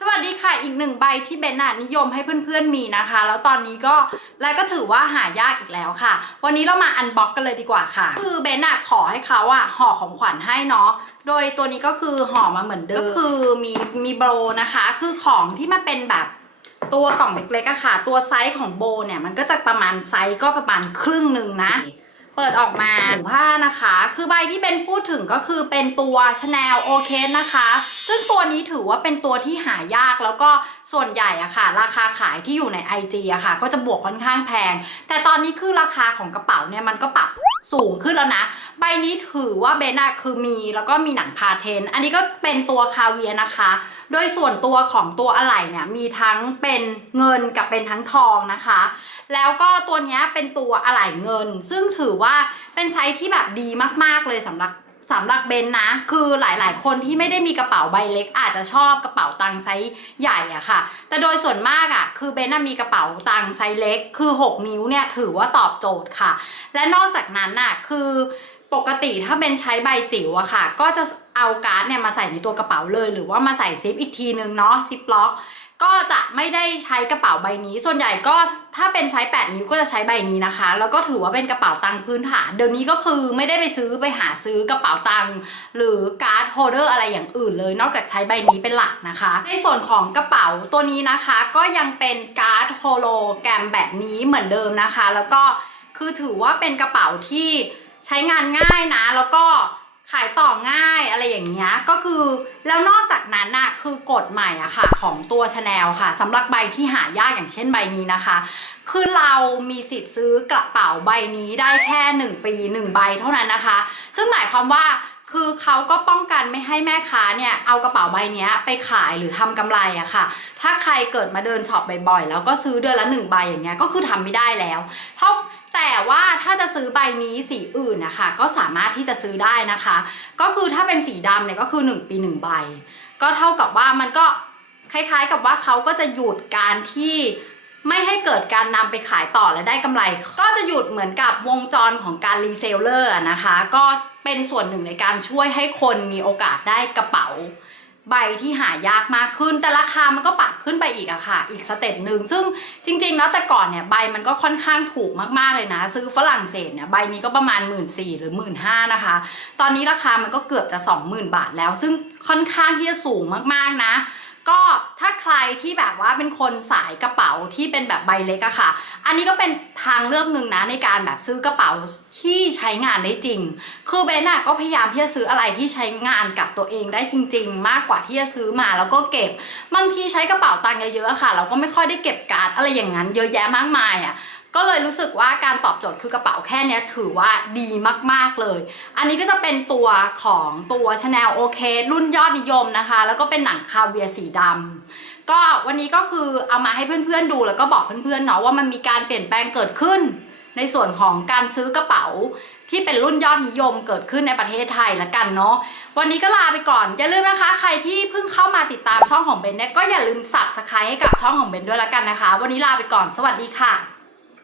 สวัสดีค่ะ อีกหนึ่งใบที่เบนน่ะนิยมให้เพื่อนๆมีนะคะ แล้วตอนนี้ก็แล้วก็ถือว่าหายากอีกแล้วค่ะ วันนี้เรามาอันบ็อกกันเลยดีกว่าค่ะ คือเบนน่ะขอให้เขาอะห่อของขวัญให้เนาะโดยตัวนี้ก็คือห่อมาเหมือนเดิมก็คือมีมีโบรนะคะ คือของที่มันเป็นแบบตัวกล่องเล็กๆอะค่ะ ตัวไซส์ของโบเนี่ยมันก็จะประมาณไซส์ก็ประมาณครึ่งหนึ่งนะ เปิดออกมาถุงผ้านะคะ คือใบที่เป็นพูดถึงก็คือเป็นตัว Chanel o k นะคะ ซึ่งตัวนี้ถือว่าเป็นตัวที่หายากแล้วก็ส่วนใหญ่อะค่ะ ราคาขายที่อยู่ใน IG อะค่ะ ก็จะบวกค่อนข้างแพง แต่ตอนนี้คือราคาของกระเป๋าเนี่ยมันก็ปรับสูงขึ้นแล้วนะ ใบนี้ถือว่าเบนอะคือมีแล้วก็มีหนังพาเทน อันนี้ก็เป็นตัวคาเวียนะคะ โดยส่วนตัวของตัวอะไหล่เนี่ยมีทั้งเป็นเงินกับเป็นทั้งทองนะคะ แล้วก็ตัวนี้เป็นตัวอะไหล่เงิน ซึ่งถือว่าเป็นไซส์ที่แบบดีมากๆเลยสำหรับสำหรับเบนนะ คือหลายๆ คนที่ไม่ได้มีกระเป๋าใบเล็ก อาจจะชอบกระเป๋าตังค์ไซส์ใหญ่อะค่ะ แต่โดยส่วนมากอะคือเบนน่ะมีกระเป๋าตังค์ไซส์เล็ก คือ 6 นิ้วเนี่ยถือว่าตอบโจทย์ค่ะ และนอกจากนั้นน่ะคือ ปกติถ้าเป็นใช้ใบจิ๋วอะค่ะ ก็จะเอาการ์ดเนี่ยมาใส่ในตัวกระเป๋าเลย หรือว่ามาใส่ซิปอีกทีนึงเนาะซิปล็อก ก็จะไม่ได้ใช้กระเป๋าใบนี้ ส่วนใหญ่ก็ถ้าเป็นไซส์8นิ้วก็จะใช้ใบนี้นะคะ แล้วก็ถือว่าเป็นกระเป๋าตังค์พื้นฐาน เดี๋ยวนี้ก็คือไม่ได้ไปซื้อไปหาซื้อกระเป๋าตังค์หรือการ์ดโฮเดอร์อะไรอย่างอื่นเลย นอกจากใช้ใบนี้เป็นหลักนะคะ ในส่วนของกระเป๋าตัวนี้นะคะ ก็ยังเป็นการ์ดโฮโลแกรมแบบนี้เหมือนเดิมนะคะ แล้วก็คือถือว่าเป็นกระเป๋าที่ ใช้งานง่ายนะ แล้วก็ขายต่อง่ายอะไรอย่างเงี้ยก็คือแล้วนอกจากนั้นน่ะคือกฎใหม่อะค่ะ ของตัวชาแนลค่ะสำหรับใบที่หายากอย่างเช่นใบนี้นะคะ คือเรามีสิทธิ์ซื้อกระเป๋าใบนี้ได้แค่ 1 ปี 1 ใบเท่านั้นนะคะ ซึ่งหมายความว่าคือเขาก็ป้องกันไม่ให้แม่ค้าเนี่ยเอากระเป๋าใบนี้ไปขายหรือทำกำไรอะค่ะ ถ้าใครเกิดมาเดินช็อปบ่อยๆ แล้วก็ซื้อเดือนละหนึ่งใบอย่างเงี้ยก็คือทำไม่ได้แล้วเท่า แต่ว่าถ้าจะซื้อใบนี้สีอื่นนะคะ ก็สามารถที่จะซื้อได้นะคะ ก็คือถ้าเป็นสีดำเนี่ยก็คือ 1 ปี 1 ใบ ก็เท่ากับว่ามันก็คล้ายๆกับว่าเขาก็จะหยุดการที่ไม่ให้เกิดการนำไปขายต่อและได้กำไร ก็จะหยุดเหมือนกับวงจรของการรีเซลเลอร์นะคะ ก็เป็นส่วนหนึ่งในการช่วยให้คนมีโอกาสได้กระเป๋า ใบที่หายากมากขึ้น แต่ราคามันก็ปรับขึ้นไปอีกอะค่ะ อีกสเต็ปหนึ่งซึ่งจริงๆแล้วแต่ก่อนเนี่ยใบมันก็ค่อนข้างถูกมากๆเลยนะ ซื้อฝรั่งเศสเนี่ยใบนี้ก็ประมาณ 1 4ื่นหรือ 1 5ื่นนะคะ ตอนนี้ราคามันก็เกือบจะ 20,000 บาทแล้ว ซึ่งค่อนข้างที่จะสูงมากๆนะ ก็ถ้าใครที่แบบว่าเป็นคนสายกระเป๋าที่เป็นแบบใบเล็กอะค่ะ อันนี้ก็เป็นทางเลือกหนึ่งนะในการแบบซื้อกระเป๋าที่ใช้งานได้จริง คือเบนอะก็พยายามที่จะซื้ออะไรที่ใช้งานกับตัวเองได้จริง ๆ มากกว่าที่จะซื้อมาแล้วก็เก็บบางทีใช้กระเป๋าตังค์เยอะๆอะค่ะ เราก็ไม่ค่อยได้เก็บการ์ดอะไรอย่างนั้น เยอะแยะมากมายอะ ก็เลยรู้สึกว่าการตอบโจทย์คือกระเป๋าแค่เนี้ยถือว่าดีมากๆเลย อันนี้ก็จะเป็นตัวของตัว Chanel o k รุ่นยอดนิยมนะคะ แล้วก็เป็นหนังคาเวียสีดำก็วันนี้ก็คือเอามาให้เพื่อนๆดู แล้วก็บอกเพื่อนๆเนาะว่ามันมีการเปลี่ยนแปลงเกิดขึ้น ในส่วนของการซื้อกระเป๋าที่เป็นรุ่นยอดนิยมเกิดขึ้นในประเทศไทยละกันเนาะวันนี้ก็ลาไปก่อน อย่าลืมนะคะ ใครที่เพิ่งเข้ามาติดตามช่องของเบนเนี่ยก็อย่าลืมสับสไครต์ให้กับช่องของเบนด้วยละกันนะคะ วันนี้ลาไปก่อนสวัสดีค่ะ